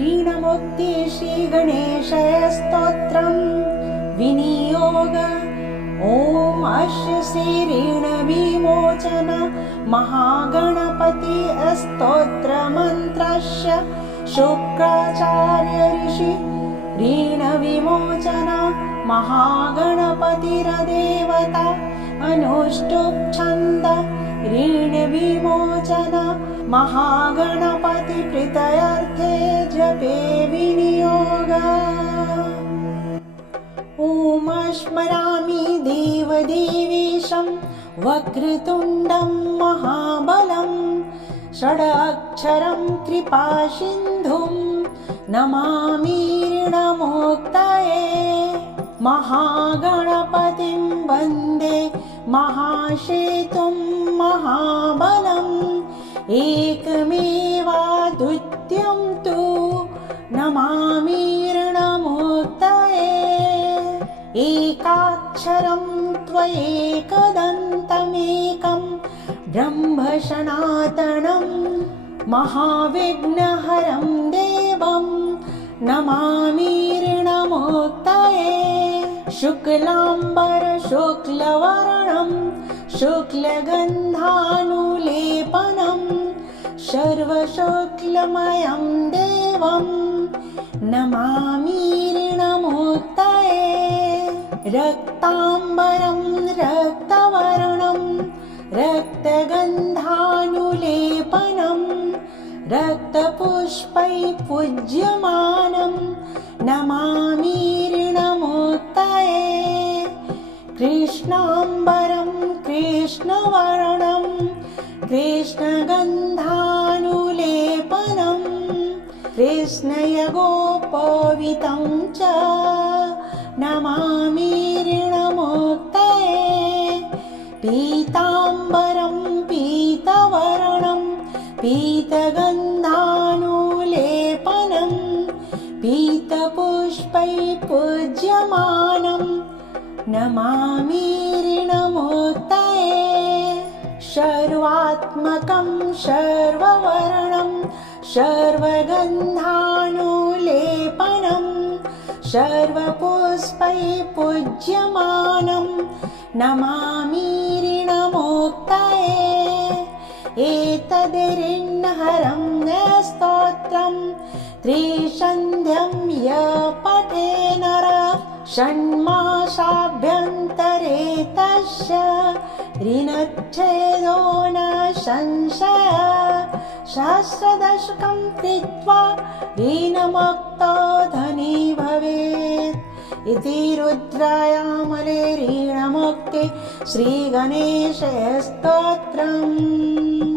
ऋणमुक्ति श्रीगणेशाय स्तोत्रं विनियोग। ॐ अस्य श्रीऋणविमोचन महागणपति स्तोत्रमन्त्रस्य शुक्राचार्य ऋषि ऋणविमोचन महागणपतिर्देवता अनुष्टुप् छन्द ऋणविमोचन महागणपति प्रीत्यर्थे जपे विनियोग। ॐ स्मरामि देवदेवेशं वक्रतुण्डं महाबलं षडक्षरं कृपासिन्धुं नमामि ऋणमुक्तये। महागणपतिं वन्दे महासेतुं महाबलम् एकमेवाद्वितीयं तु नमामि ऋणमुक्तये। एकाक्षरं त्वयेकदन्तमेकं ब्रह्म सनातनं महाविघ्नहरं देवं नमामि ऋणमुक्तये। शुक्लाम्बर शुक्लवर्णं शुक्लगन्धानुलेपनं सर्वशुक्लमयं देवं नमामि ऋणमुक्तये। रक्ताम्बरं रक्तवर्णं रक्तगन्धानुलेपनं रक्तपुष्पै पूज्यमानं नमामि ऋणमुक्तये। कृष्णाम्बरं कृष्णवर्णं कृष्णगन्धानुलेपनं कृष्णयगोपवीतं च नमामि ऋणमुक्तये। पीताम्बरं पीतवर्णं पीतगन्धानुलेपनं पीतपुष्पै पूज्यमानं नमामि ऋणमुक्तये। सर्वात्मकं सर्ववर्णं सर्वगन्धानुलेपनं सर्वपुष्पै पूज्यमानं नमामि ऋणमुक्तये। एतद् स्तोत्रं त्रिसन्ध्यं य पठे नरः षण्मासाभ्यन्तरे तस्य ऋणच्छेदो न संशयः। सहस्रदशकं कृत्वा ऋणमुक्तो धनी भवेत् इति रुद्रायामले ऋणमुक्ति श्रीगणेशस्तोत्रम्।